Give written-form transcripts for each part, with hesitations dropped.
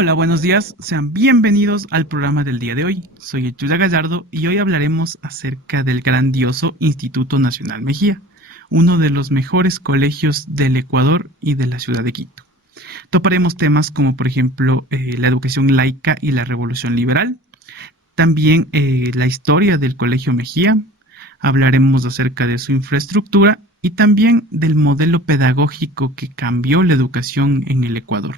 Hola, buenos días, sean bienvenidos al programa del día de hoy. Soy Yuya Gallardo y hoy hablaremos acerca del grandioso Instituto Nacional Mejía, uno de los mejores colegios del Ecuador y de la ciudad de Quito. Toparemos temas como por ejemplo la educación laica y la revolución liberal, también la historia del Colegio Mejía, hablaremos acerca de su infraestructura y también del modelo pedagógico que cambió la educación en el Ecuador.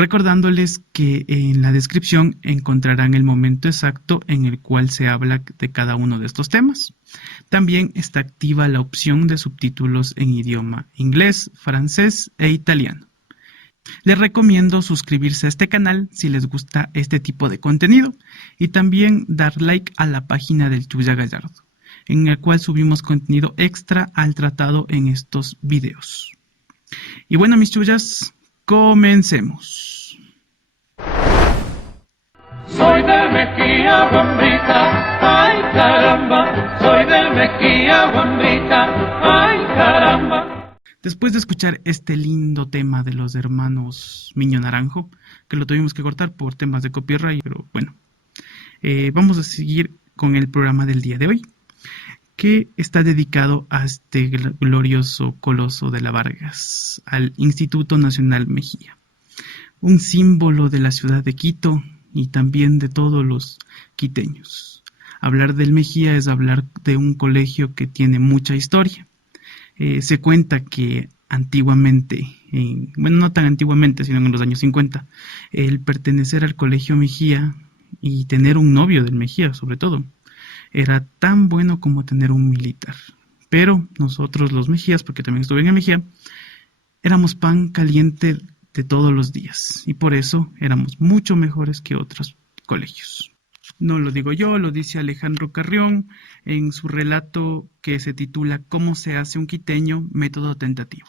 Recordándoles que en la descripción encontrarán el momento exacto en el cual se habla de cada uno de estos temas. También está activa la opción de subtítulos en idioma inglés, francés e italiano. Les recomiendo suscribirse a este canal si les gusta este tipo de contenido y también dar like a la página del Yuya Gallardo, en el cual subimos contenido extra al tratado en estos videos. Y bueno, mis chuyas, comencemos. Soy de Mejía, Guambrita, ay caramba. Soy de Mejía, Guambrita, ay caramba. Después de escuchar este lindo tema de los hermanos Miño Naranjo, que lo tuvimos que cortar por temas de copyright, pero bueno, vamos a seguir con el programa del día de hoy, que está dedicado a este glorioso coloso de la Vargas, al Instituto Nacional Mejía, un símbolo de la ciudad de Quito y también de todos los quiteños. Hablar del Mejía es hablar de un colegio que tiene mucha historia. Se cuenta que antiguamente, bueno, no tan antiguamente, sino en los años 50, el pertenecer al Colegio Mejía y tener un novio del Mejía, sobre todo, era tan bueno como tener un militar. Pero nosotros los Mejías, porque también estuve en el Mejía, éramos pan caliente de todos los días y por eso éramos mucho mejores que otros colegios. No lo digo yo, lo dice Alejandro Carrión en su relato que se titula ¿Cómo se hace un quiteño? Método tentativo.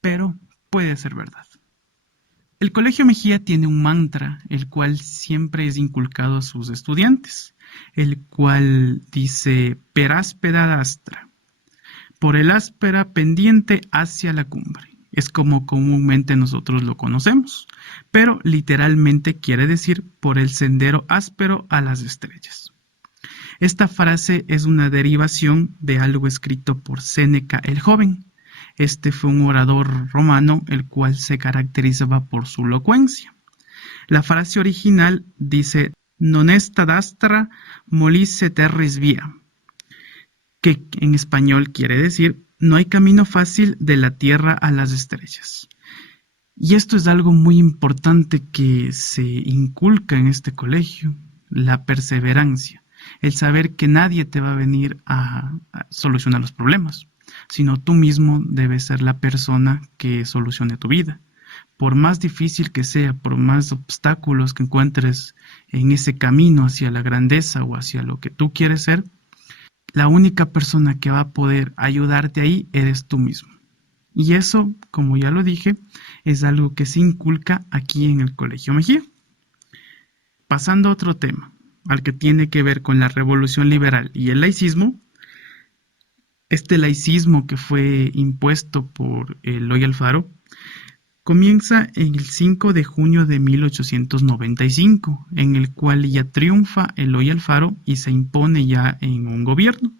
Pero puede ser verdad. El Colegio Mejía tiene un mantra, el cual siempre es inculcado a sus estudiantes, el cual dice per áspera astra, por el áspera pendiente hacia la cumbre. Es como comúnmente nosotros lo conocemos, pero literalmente quiere decir por el sendero áspero a las estrellas. Esta frase es una derivación de algo escrito por Séneca el Joven. Este fue un orador romano el cual se caracterizaba por su elocuencia. La frase original dice non est ad astra molisse terris via, que en español quiere decir no hay camino fácil de la tierra a las estrellas. Y esto es algo muy importante que se inculca en este colegio, la perseverancia, el saber que nadie te va a venir a solucionar los problemas, sino tú mismo debes ser la persona que solucione tu vida. Por más difícil que sea, por más obstáculos que encuentres en ese camino hacia la grandeza o hacia lo que tú quieres ser, la única persona que va a poder ayudarte ahí eres tú mismo. Y eso, como ya lo dije, es algo que se inculca aquí en el Colegio Mejía. Pasando a otro tema, al que tiene que ver con la revolución liberal y el laicismo, este laicismo que fue impuesto por Eloy Alfaro, comienza el 5 de junio de 1895, en el cual ya triunfa Eloy Alfaro y se impone ya en un gobierno.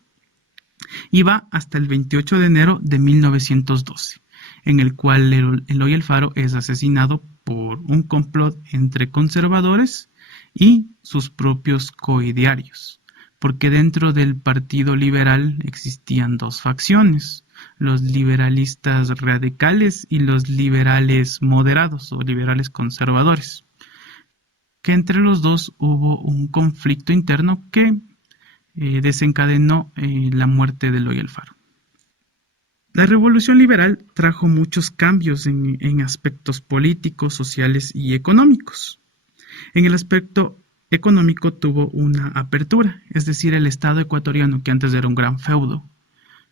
Y va hasta el 28 de enero de 1912, en el cual Eloy Alfaro es asesinado por un complot entre conservadores y sus propios coidearios, porque dentro del Partido Liberal existían dos facciones, los liberalistas radicales y los liberales moderados o liberales conservadores, que entre los dos hubo un conflicto interno que desencadenó la muerte de Eloy Alfaro. La revolución liberal trajo muchos cambios en aspectos políticos, sociales y económicos. En el aspecto económico tuvo una apertura, es decir, el Estado ecuatoriano, que antes era un gran feudo,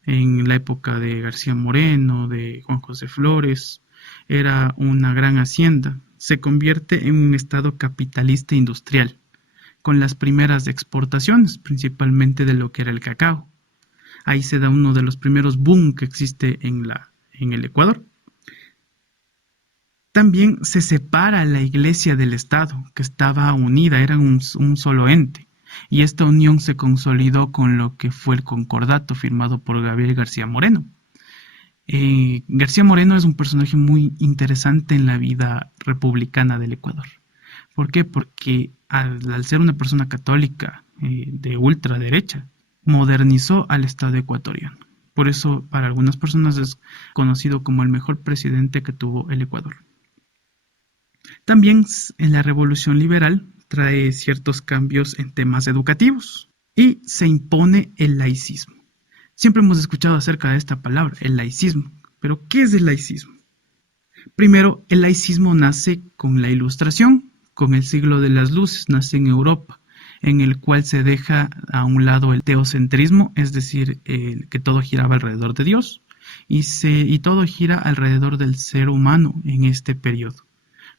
en la época de García Moreno, de Juan José Flores, era una gran hacienda, se convierte en un Estado capitalista industrial, con las primeras exportaciones, principalmente de lo que era el cacao. Ahí se da uno de los primeros boom que existe en el Ecuador. También se separa la iglesia del Estado, que estaba unida, eran un solo ente. Y esta unión se consolidó con lo que fue el concordato firmado por Gabriel García Moreno. García Moreno es un personaje muy interesante en la vida republicana del Ecuador. ¿Por qué? Porque al ser una persona católica de ultraderecha, modernizó al Estado ecuatoriano. Por eso, para algunas personas es conocido como el mejor presidente que tuvo el Ecuador. También en la Revolución Liberal trae ciertos cambios en temas educativos y se impone el laicismo. Siempre hemos escuchado acerca de esta palabra, el laicismo. Pero, ¿qué es el laicismo? Primero, el laicismo nace con la Ilustración, con el siglo de las luces, nace en Europa, en el cual se deja a un lado el teocentrismo, es decir, que todo giraba alrededor de Dios, y todo gira alrededor del ser humano en este periodo.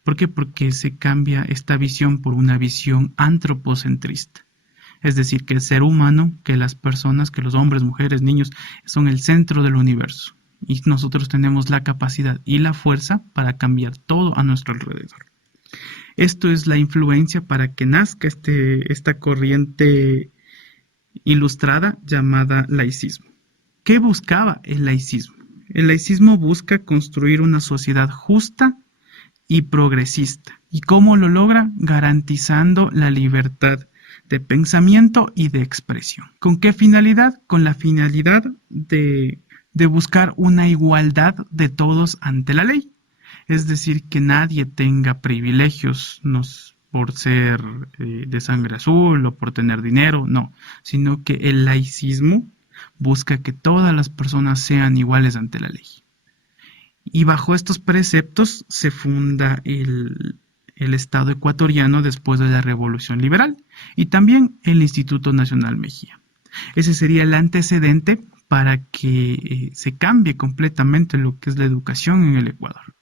¿Por qué? Porque se cambia esta visión por una visión antropocentrista. Es decir, que el ser humano, que las personas, que los hombres, mujeres, niños, son el centro del universo. Y nosotros tenemos la capacidad y la fuerza para cambiar todo a nuestro alrededor. Esto es la influencia para que nazca esta corriente ilustrada llamada laicismo. ¿Qué buscaba el laicismo? El laicismo busca construir una sociedad justa y progresista. ¿Y cómo lo logra? Garantizando la libertad de pensamiento y de expresión. ¿Con qué finalidad? Con la finalidad de buscar una igualdad de todos ante la ley. Es decir, que nadie tenga privilegios por ser de sangre azul o por tener dinero, no, sino que el laicismo busca que todas las personas sean iguales ante la ley. Y bajo estos preceptos se funda el Estado ecuatoriano después de la Revolución Liberal y también el Instituto Nacional Mejía. Ese sería el antecedente para que se cambie completamente lo que es la educación en el Ecuador.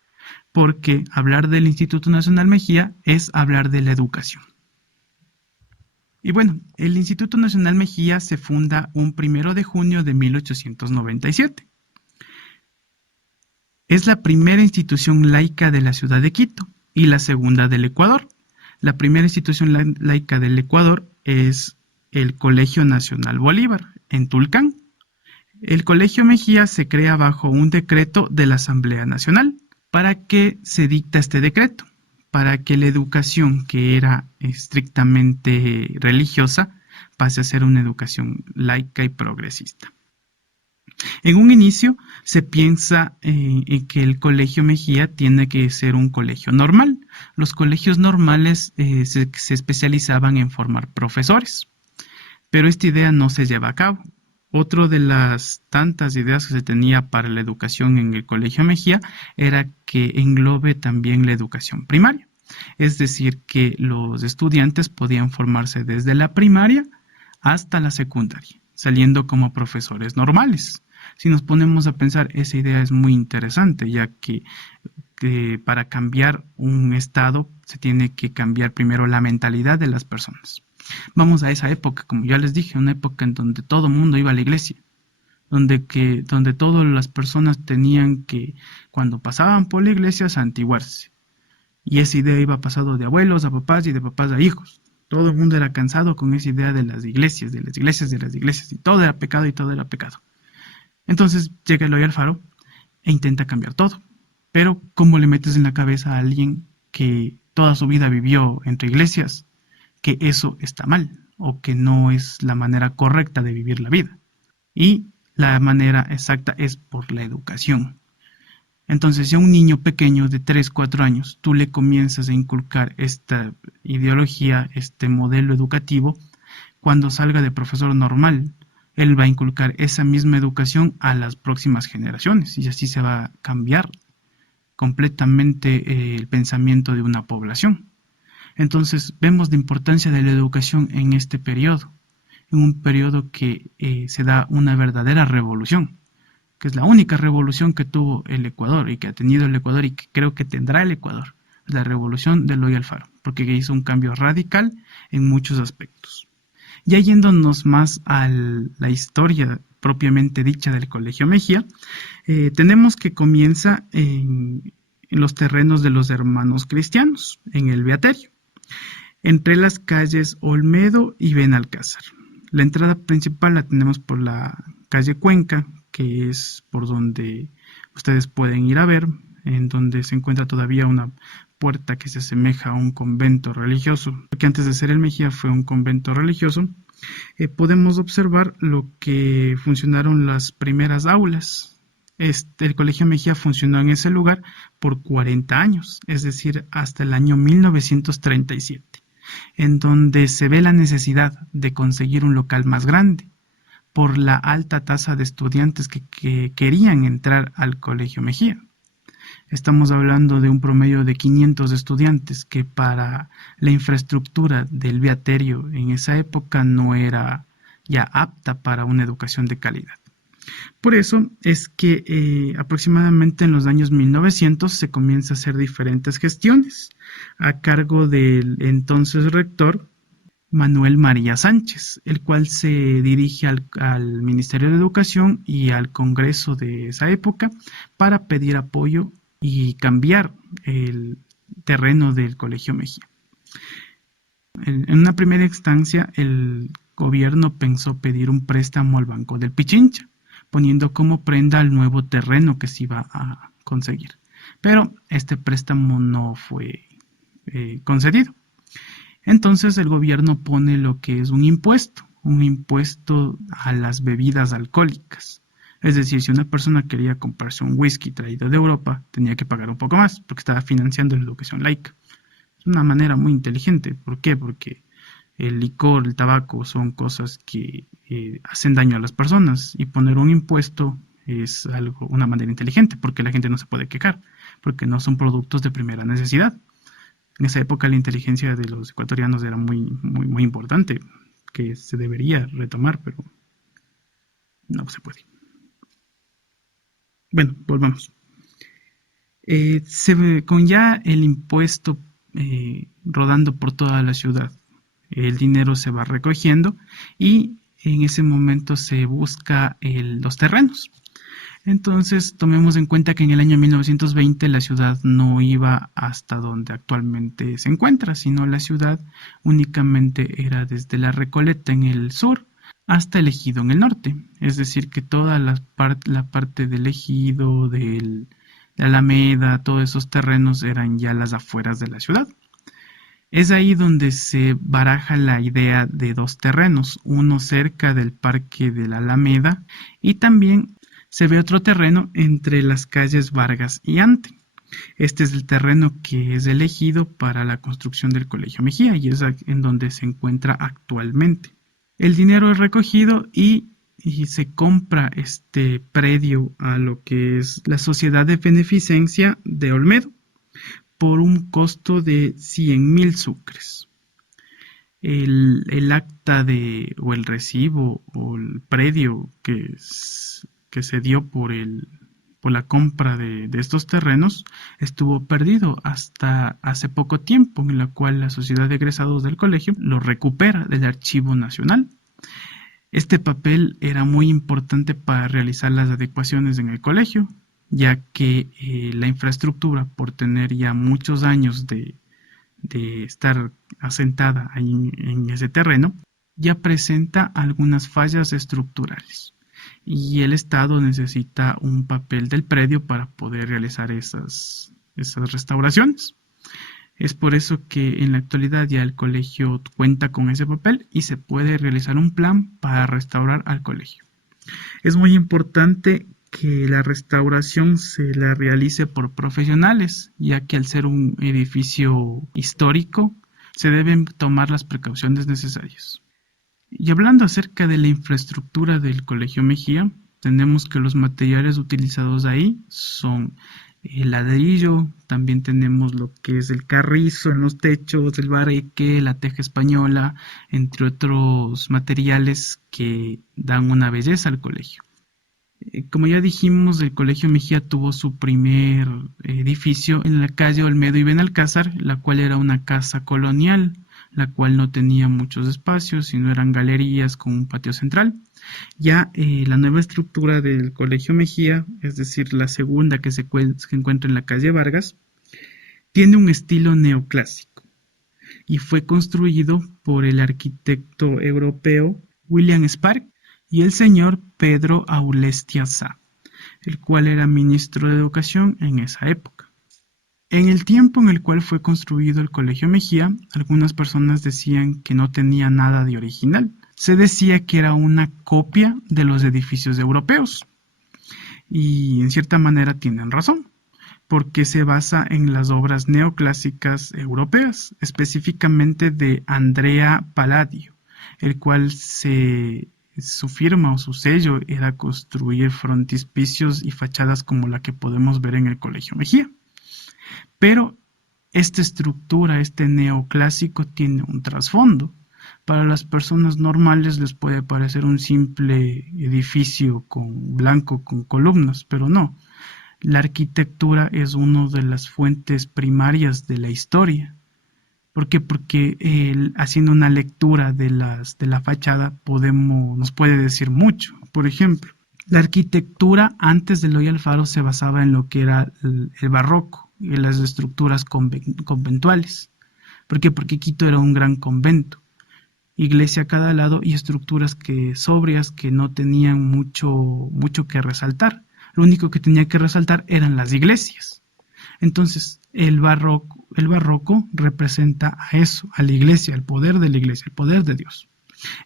Porque hablar del Instituto Nacional Mejía es hablar de la educación. Y bueno, el Instituto Nacional Mejía se funda un 1 de junio de 1897. Es la primera institución laica de la ciudad de Quito y la segunda del Ecuador. La primera institución laica del Ecuador es el Colegio Nacional Bolívar, en Tulcán. El Colegio Mejía se crea bajo un decreto de la Asamblea Nacional. ¿Para qué se dicta este decreto? Para que la educación, que era estrictamente religiosa, pase a ser una educación laica y progresista. En un inicio se piensa en que el Colegio Mejía tiene que ser un colegio normal. Los colegios normales se especializaban en formar profesores, pero esta idea no se lleva a cabo. Otra de las tantas ideas que se tenía para la educación en el Colegio Mejía era que englobe también la educación primaria. Es decir, que los estudiantes podían formarse desde la primaria hasta la secundaria, saliendo como profesores normales. Si nos ponemos a pensar, esa idea es muy interesante, ya que para cambiar un estado se tiene que cambiar primero la mentalidad de las personas. Vamos a esa época, como ya les dije, una época en donde todo el mundo iba a la iglesia, donde todas las personas tenían que, cuando pasaban por la iglesia, santiguarse. Y esa idea iba pasando de abuelos a papás y de papás a hijos. Todo el mundo era cansado con esa idea de las iglesias, y todo era pecado y todo era pecado. Entonces llega Eloy Alfaro e intenta cambiar todo. Pero ¿cómo le metes en la cabeza a alguien que toda su vida vivió entre iglesias que eso está mal o que no es la manera correcta de vivir la vida? Y la manera exacta es por la educación. Entonces, si a un niño pequeño de 3, 4 años tú le comienzas a inculcar esta ideología, este modelo educativo, cuando salga de profesor normal, él va a inculcar esa misma educación a las próximas generaciones y así se va a cambiar completamente el pensamiento de una población. Entonces, vemos la importancia de la educación en este periodo, en un periodo que se da una verdadera revolución, que es la única revolución que tuvo el Ecuador y que ha tenido el Ecuador y que creo que tendrá el Ecuador, la revolución de Eloy Alfaro, porque hizo un cambio radical en muchos aspectos. Ya yéndonos más a la historia propiamente dicha del Colegio Mejía, tenemos que comienza en los terrenos de los hermanos cristianos, en el Beaterio, entre las calles Olmedo y Benalcázar. La entrada principal la tenemos por la calle Cuenca, que es por donde ustedes pueden ir a ver, en donde se encuentra todavía una puerta que se asemeja a un convento religioso, que antes de ser el Mejía fue un convento religioso. Podemos observar lo que funcionaron las primeras aulas. El Colegio Mejía funcionó en ese lugar por 40 años, es decir, hasta el año 1937, en donde se ve la necesidad de conseguir un local más grande por la alta tasa de estudiantes que querían entrar al Colegio Mejía. Estamos hablando de un promedio de 500 estudiantes, que para la infraestructura del Beaterio en esa época no era ya apta para una educación de calidad. Por eso es que aproximadamente en los años 1900 se comienza a hacer diferentes gestiones a cargo del entonces rector Manuel María Sánchez, el cual se dirige al Ministerio de Educación y al Congreso de esa época para pedir apoyo y cambiar el terreno del Colegio Mejía. En una primera instancia, el gobierno pensó pedir un préstamo al Banco del Pichincha, poniendo como prenda el nuevo terreno que se iba a conseguir. Pero este préstamo no fue concedido. Entonces el gobierno pone lo que es un impuesto a las bebidas alcohólicas. Es decir, si una persona quería comprarse un whisky traído de Europa, tenía que pagar un poco más, porque estaba financiando la educación laica. Es una manera muy inteligente. ¿Por qué? Porque el licor, el tabaco son cosas que hacen daño a las personas, y poner un impuesto es una manera inteligente, porque la gente no se puede quejar, porque no son productos de primera necesidad. En esa época la inteligencia de los ecuatorianos era muy, muy, muy importante, que se debería retomar, pero no se puede. Bueno, volvamos. Con ya el impuesto rodando por toda la ciudad, el dinero se va recogiendo y en ese momento se busca los terrenos. Entonces, tomemos en cuenta que en el año 1920 la ciudad no iba hasta donde actualmente se encuentra, sino la ciudad únicamente era desde la Recoleta en el sur hasta el Ejido en el norte. Es decir, que toda la parte del Ejido, de Alameda, todos esos terrenos eran ya las afueras de la ciudad. Es ahí donde se baraja la idea de dos terrenos, uno cerca del Parque de la Alameda y también se ve otro terreno entre las calles Vargas y Ante. Este es el terreno que es elegido para la construcción del Colegio Mejía y es en donde se encuentra actualmente. El dinero es recogido y se compra este predio a lo que es la Sociedad de Beneficencia de Olmedo por un costo de 100,000 sucres. El acta o el recibo o el predio que se dio por la compra de estos terrenos estuvo perdido hasta hace poco tiempo, en la cual la Sociedad de Egresados del colegio lo recupera del Archivo Nacional. Este papel era muy importante para realizar las adecuaciones en el colegio, ya que la infraestructura, por tener ya muchos años de estar asentada ahí en ese terreno, ya presenta algunas fallas estructurales. Y el Estado necesita un papel del predio para poder realizar esas restauraciones. Es por eso que en la actualidad ya el colegio cuenta con ese papel y se puede realizar un plan para restaurar al colegio. Es muy importante que la restauración se la realice por profesionales, ya que al ser un edificio histórico se deben tomar las precauciones necesarias. Y hablando acerca de la infraestructura del Colegio Mejía, tenemos que los materiales utilizados ahí son el ladrillo, también tenemos lo que es el carrizo en los techos, el bareque, la teja española, entre otros materiales que dan una belleza al colegio. Como ya dijimos, el Colegio Mejía tuvo su primer edificio en la calle Olmedo y Benalcázar, la cual era una casa colonial, la cual no tenía muchos espacios, sino eran galerías con un patio central. Ya la nueva estructura del Colegio Mejía, es decir, la segunda que se encuentra en la calle Vargas, tiene un estilo neoclásico y fue construido por el arquitecto europeo William Spark y el señor Pedro Aulestia Sá, el cual era ministro de Educación en esa época. En el tiempo en el cual fue construido el Colegio Mejía, algunas personas decían que no tenía nada de original. Se decía que era una copia de los edificios europeos. Y en cierta manera tienen razón, porque se basa en las obras neoclásicas europeas, específicamente de Andrea Palladio, el cual su firma o su sello era construir frontispicios y fachadas como la que podemos ver en el Colegio Mejía. Pero esta estructura, este neoclásico, tiene un trasfondo. Para las personas normales les puede parecer un simple edificio blanco con columnas, pero no. La arquitectura es una de las fuentes primarias de la historia. ¿Por qué? Porque haciendo una lectura de la fachada nos puede decir mucho. Por ejemplo, la arquitectura antes de Eloy Alfaro se basaba en lo que era el barroco y las estructuras conventuales. ¿Por qué? Porque Quito era un gran convento, iglesia a cada lado y estructuras sobrias que no tenían mucho que resaltar. Lo único que tenía que resaltar eran las iglesias. Entonces, el barroco representa a eso, a la iglesia, al poder de la iglesia, el poder de Dios.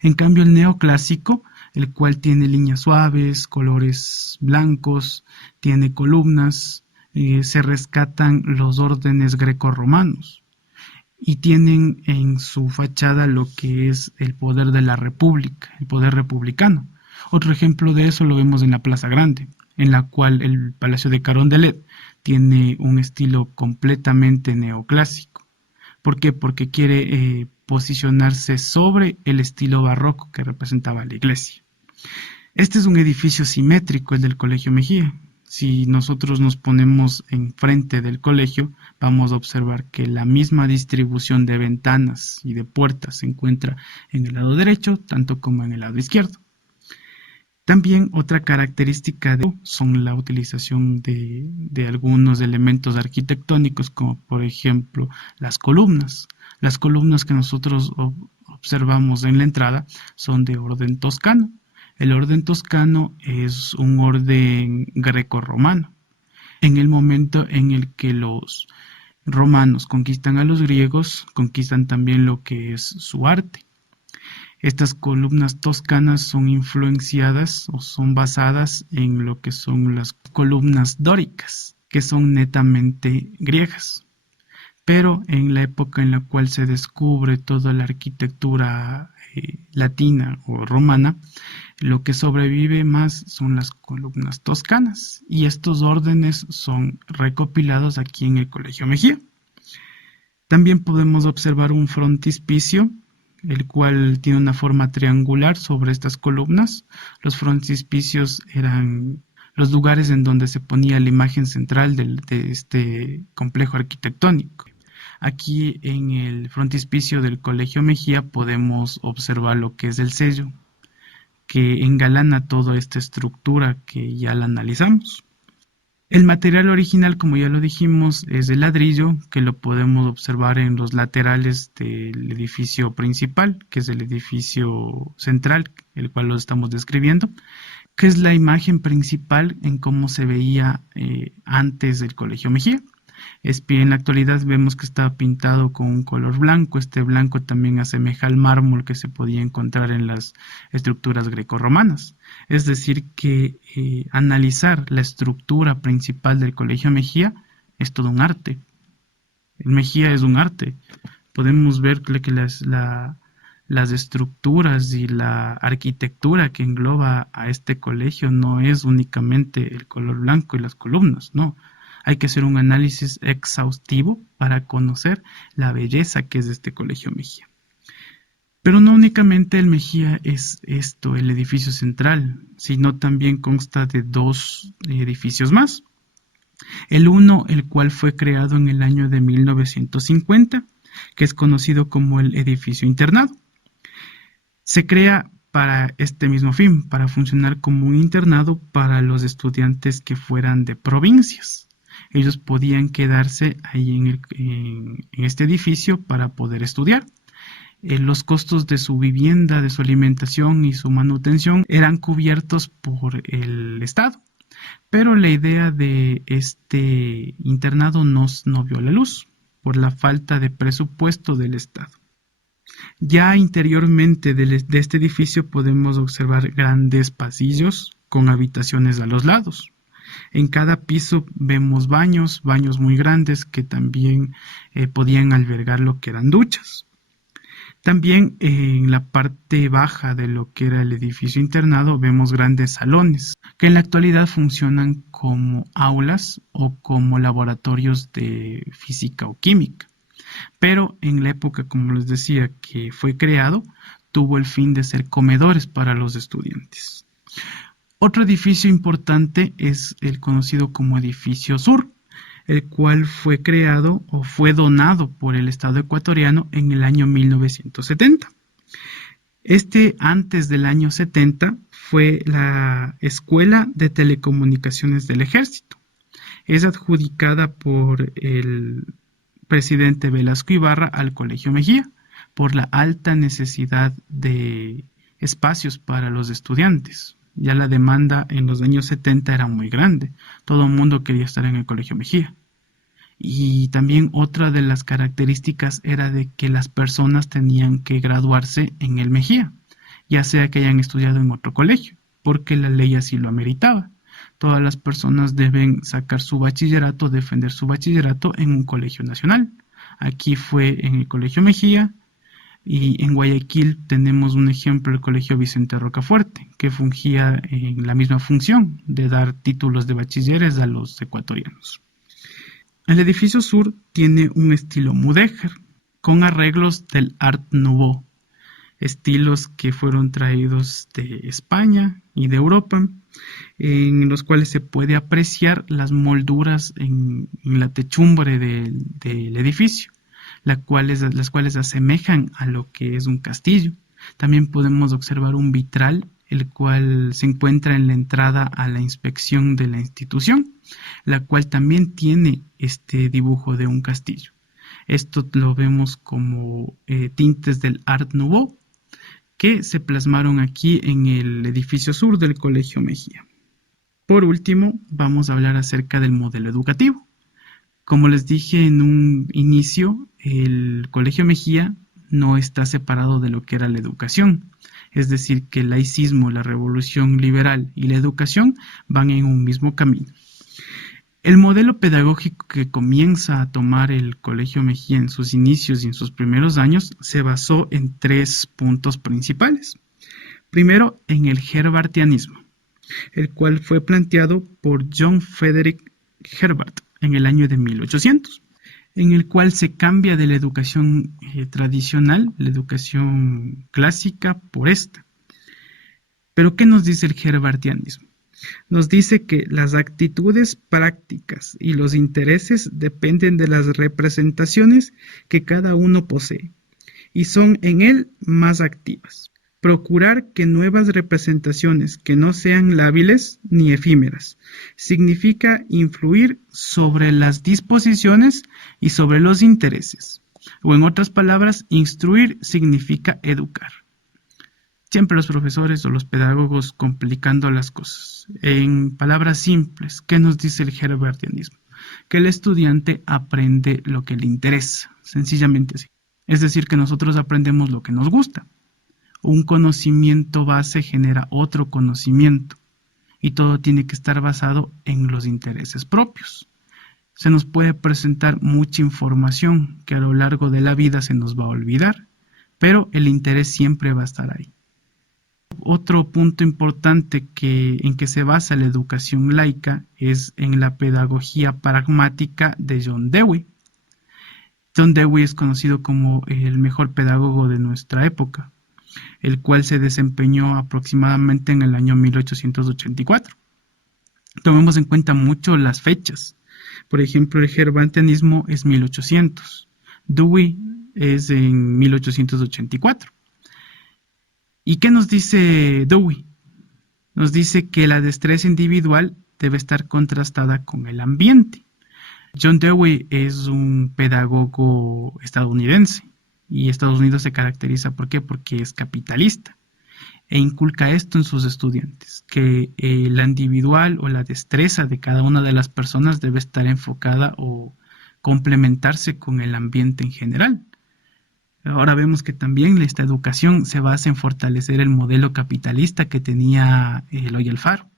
En cambio, el neoclásico, el cual tiene líneas suaves, colores blancos, tiene columnas, se rescatan los órdenes grecorromanos y tienen en su fachada lo que es el poder de la república, el poder republicano. Otro ejemplo de eso lo vemos en la Plaza Grande, en la cual el Palacio de Carondelet tiene un estilo completamente neoclásico. ¿Por qué? Porque quiere posicionarse sobre el estilo barroco que representaba la iglesia. Este es un edificio simétrico, el del Colegio Mejía. Si nosotros nos ponemos enfrente del colegio, vamos a observar que la misma distribución de ventanas y de puertas se encuentra en el lado derecho, tanto como en el lado izquierdo. También otra característica son la utilización de algunos elementos arquitectónicos, como por ejemplo las columnas. Las columnas que nosotros observamos en la entrada son de orden toscano. El orden toscano es un orden grecorromano. En el momento en el que los romanos conquistan a los griegos, conquistan también lo que es su arte. Estas columnas toscanas son influenciadas o son basadas en lo que son las columnas dóricas, que son netamente griegas. Pero en la época en la cual se descubre toda la arquitectura latina o romana, lo que sobrevive más son las columnas toscanas, y estos órdenes son recopilados aquí en el Colegio Mejía. También podemos observar un frontispicio, el cual tiene una forma triangular sobre estas columnas. Los frontispicios eran los lugares en donde se ponía la imagen central de este complejo arquitectónico. Aquí en el frontispicio del Colegio Mejía podemos observar lo que es el sello, que engalana toda esta estructura que ya la analizamos. El material original, como ya lo dijimos, es de ladrillo, que lo podemos observar en los laterales del edificio principal, que es el edificio central, el cual lo estamos describiendo, que es la imagen principal en cómo se veía antes del Colegio Mejía. En la actualidad vemos que está pintado con un color blanco. Este blanco también asemeja al mármol que se podía encontrar en las estructuras grecorromanas. Es decir, que analizar la estructura principal del Colegio Mejía es todo un arte. El Mejía es un arte. Podemos ver que las estructuras y la arquitectura que engloba a este colegio no es únicamente el color blanco y las columnas, no. Hay que hacer un análisis exhaustivo para conocer la belleza que es de este Colegio Mejía. Pero no únicamente el Mejía es el edificio central, sino también consta de dos edificios más. El uno, el cual fue creado en el año de 1950, que es conocido como el edificio internado. Se crea para este mismo fin, para funcionar como un internado para los estudiantes que fueran de provincias. Ellos podían quedarse ahí en este edificio para poder estudiar. Los costos de su vivienda, de su alimentación y su manutención eran cubiertos por el Estado. Pero la idea de este internado no vio la luz por la falta de presupuesto del Estado. Ya interiormente de este edificio podemos observar grandes pasillos con habitaciones a los lados. En cada piso vemos baños muy grandes que también podían albergar lo que eran duchas. También en la parte baja de lo que era el edificio internado vemos grandes salones que en la actualidad funcionan como aulas o como laboratorios de física o química. Pero en la época, como les decía, que fue creado, tuvo el fin de ser comedores para los estudiantes. Otro edificio importante es el conocido como Edificio Sur, el cual fue creado o fue donado por el Estado ecuatoriano en el año 1970. Antes del año 70, fue la Escuela de Telecomunicaciones del Ejército. Es adjudicada por el presidente Velasco Ibarra al Colegio Mejía, por la alta necesidad de espacios para los estudiantes. Ya la demanda en los años 70 era muy grande. Todo el mundo quería estar en el Colegio Mejía. Y también otra de las características era de que las personas tenían que graduarse en el Mejía, ya sea que hayan estudiado en otro colegio, porque la ley así lo ameritaba. Todas las personas deben sacar su bachillerato, defender su bachillerato en un colegio nacional. Aquí fue en el Colegio Mejía, y en Guayaquil tenemos un ejemplo, el Colegio Vicente Rocafuerte, que fungía en la misma función de dar títulos de bachilleres a los ecuatorianos. El edificio sur tiene un estilo mudéjar, con arreglos del Art Nouveau, estilos que fueron traídos de España y de Europa, en los cuales se puede apreciar las molduras en la techumbre del edificio, las cuales asemejan a lo que es un castillo. También podemos observar un vitral, el cual se encuentra en la entrada a la inspección de la institución, la cual también tiene este dibujo de un castillo. Esto lo vemos como tintes del Art Nouveau, que se plasmaron aquí en el edificio sur del Colegio Mejía. Por último, vamos a hablar acerca del modelo educativo. Como les dije en un inicio, el Colegio Mejía no está separado de lo que era la educación. Es decir, que el laicismo, la revolución liberal y la educación van en un mismo camino. El modelo pedagógico que comienza a tomar el Colegio Mejía en sus inicios y en sus primeros años se basó en 3 puntos principales. Primero, en el herbartianismo, el cual fue planteado por John Frederick Herbart en el año de 1800, en el cual se cambia de la educación tradicional, la educación clásica, por esta. ¿Pero qué nos dice el herbartianismo? Nos dice que las actitudes prácticas y los intereses dependen de las representaciones que cada uno posee y son en él más activas. Procurar que nuevas representaciones que no sean lábiles ni efímeras significa influir sobre las disposiciones y sobre los intereses. O en otras palabras, instruir significa educar. Siempre los profesores o los pedagogos complicando las cosas. En palabras simples, ¿qué nos dice el herbartianismo? Que el estudiante aprende lo que le interesa, sencillamente así. Es decir, que nosotros aprendemos lo que nos gusta. Un conocimiento base genera otro conocimiento y todo tiene que estar basado en los intereses propios. Se nos puede presentar mucha información que a lo largo de la vida se nos va a olvidar, pero el interés siempre va a estar ahí. Otro punto importante en que se basa la educación laica es en la pedagogía pragmática de John Dewey. John Dewey es conocido como el mejor pedagogo de nuestra época, el cual se desempeñó aproximadamente en el año 1884. Tomemos en cuenta mucho las fechas. Por ejemplo, el herbartianismo es 1800. Dewey es en 1884. ¿Y qué nos dice Dewey? Nos dice que la destreza individual debe estar contrastada con el ambiente. John Dewey es un pedagogo estadounidense y Estados Unidos se caracteriza ¿por qué? Porque es capitalista e inculca esto en sus estudiantes, que la individual o la destreza de cada una de las personas debe estar enfocada o complementarse con el ambiente en general. Ahora vemos que también esta educación se basa en fortalecer el modelo capitalista que tenía Eloy Alfaro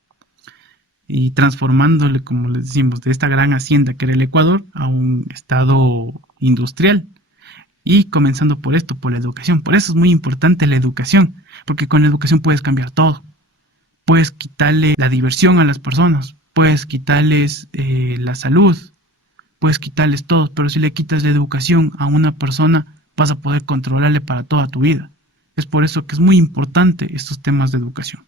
y transformándole, como les decimos, de esta gran hacienda que era el Ecuador a un estado industrial. Y comenzando por esto, por la educación. Por eso es muy importante la educación, porque con la educación puedes cambiar todo. Puedes quitarle la diversión a las personas, puedes quitarles la salud, puedes quitarles todo, pero si le quitas la educación a una persona, vas a poder controlarle para toda tu vida. Es por eso que es muy importante estos temas de educación.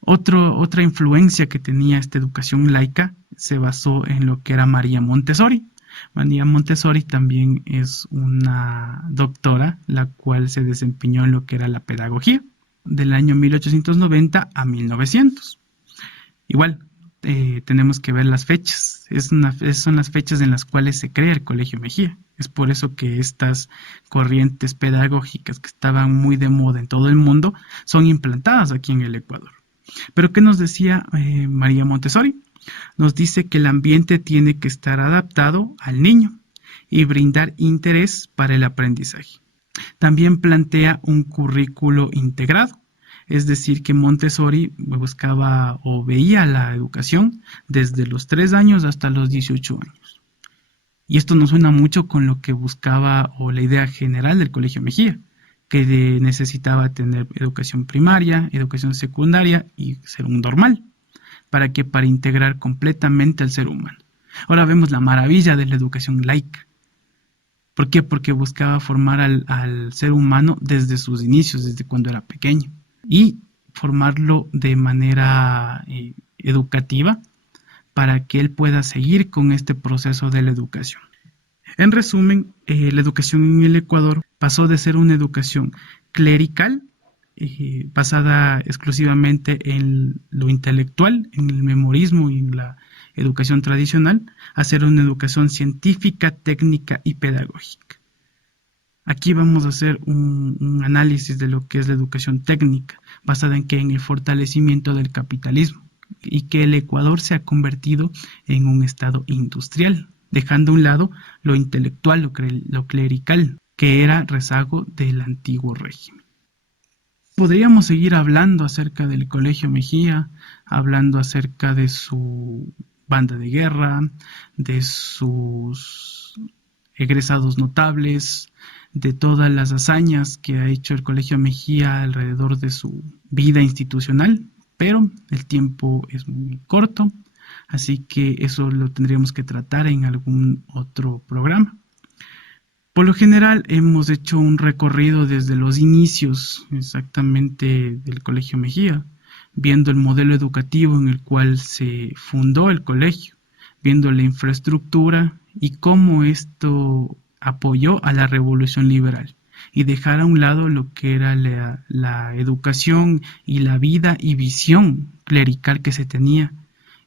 Otra influencia que tenía esta educación laica se basó en lo que era María Montessori. María Montessori también es una doctora, la cual se desempeñó en lo que era la pedagogía, del año 1890 a 1900. Igual, tenemos que ver las fechas. Son las fechas en las cuales se crea el Colegio Mejía. Es por eso que estas corrientes pedagógicas que estaban muy de moda en todo el mundo son implantadas aquí en el Ecuador. Pero ¿qué nos decía María Montessori? Nos dice que el ambiente tiene que estar adaptado al niño y brindar interés para el aprendizaje. También plantea un currículo integrado, es decir, que Montessori buscaba o veía la educación desde los 3 años hasta los 18 años. Y esto nos suena mucho con lo que buscaba o la idea general del Colegio Mejía, que necesitaba tener educación primaria, educación secundaria y ser un normal. ¿Para qué? Para integrar completamente al ser humano. Ahora vemos la maravilla de la educación laica. ¿Por qué? Porque buscaba formar al ser humano desde sus inicios, desde cuando era pequeño, y formarlo de manera educativa para que él pueda seguir con este proceso de la educación. En resumen, la educación en el Ecuador pasó de ser una educación clerical, basada exclusivamente en lo intelectual, en el memorismo y en la educación tradicional, a ser una educación científica, técnica y pedagógica. Aquí vamos a hacer un análisis de lo que es la educación técnica, basada en el fortalecimiento del capitalismo y que el Ecuador se ha convertido en un estado industrial, dejando a un lado lo intelectual, lo clerical, que era rezago del antiguo régimen. Podríamos seguir hablando acerca del Colegio Mejía, hablando acerca de su banda de guerra, de sus egresados notables, de todas las hazañas que ha hecho el Colegio Mejía alrededor de su vida institucional, pero el tiempo es muy corto, así que eso lo tendríamos que tratar en algún otro programa. Por lo general hemos hecho un recorrido desde los inicios exactamente del Colegio Mejía, viendo el modelo educativo en el cual se fundó el colegio, viendo la infraestructura y cómo esto apoyó a la revolución liberal y dejar a un lado lo que era la educación y la vida y visión clerical que se tenía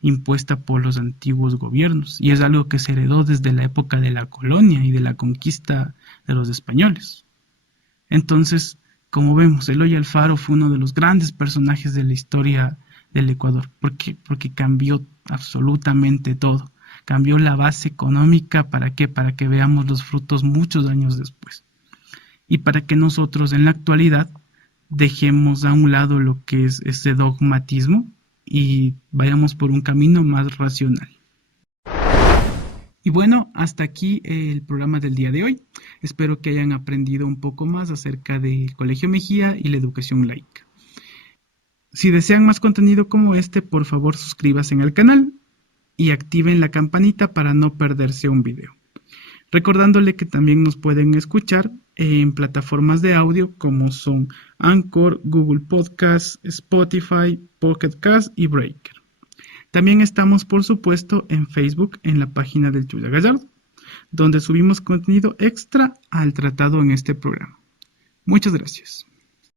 impuesta por los antiguos gobiernos, y es algo que se heredó desde la época de la colonia y de la conquista de los españoles. Entonces, como vemos, Eloy Alfaro fue uno de los grandes personajes de la historia del Ecuador. ¿Por qué? Porque cambió absolutamente todo. Cambió la base económica, ¿para qué? Para que veamos los frutos muchos años después. Y para que nosotros en la actualidad dejemos a un lado lo que es ese dogmatismo y vayamos por un camino más racional. Y bueno, hasta aquí el programa del día de hoy. Espero que hayan aprendido un poco más acerca del Colegio Mejía y la educación laica. Si desean más contenido como este, por favor suscríbanse al canal y activen la campanita para no perderse un video. Recordándole que también nos pueden escuchar en plataformas de audio como son Anchor, Google Podcasts, Spotify, Pocket Cast y Breaker. También estamos, por supuesto, en Facebook en la página del Chuya Gallardo. donde subimos contenido extra al tratado en este programa. Muchas gracias.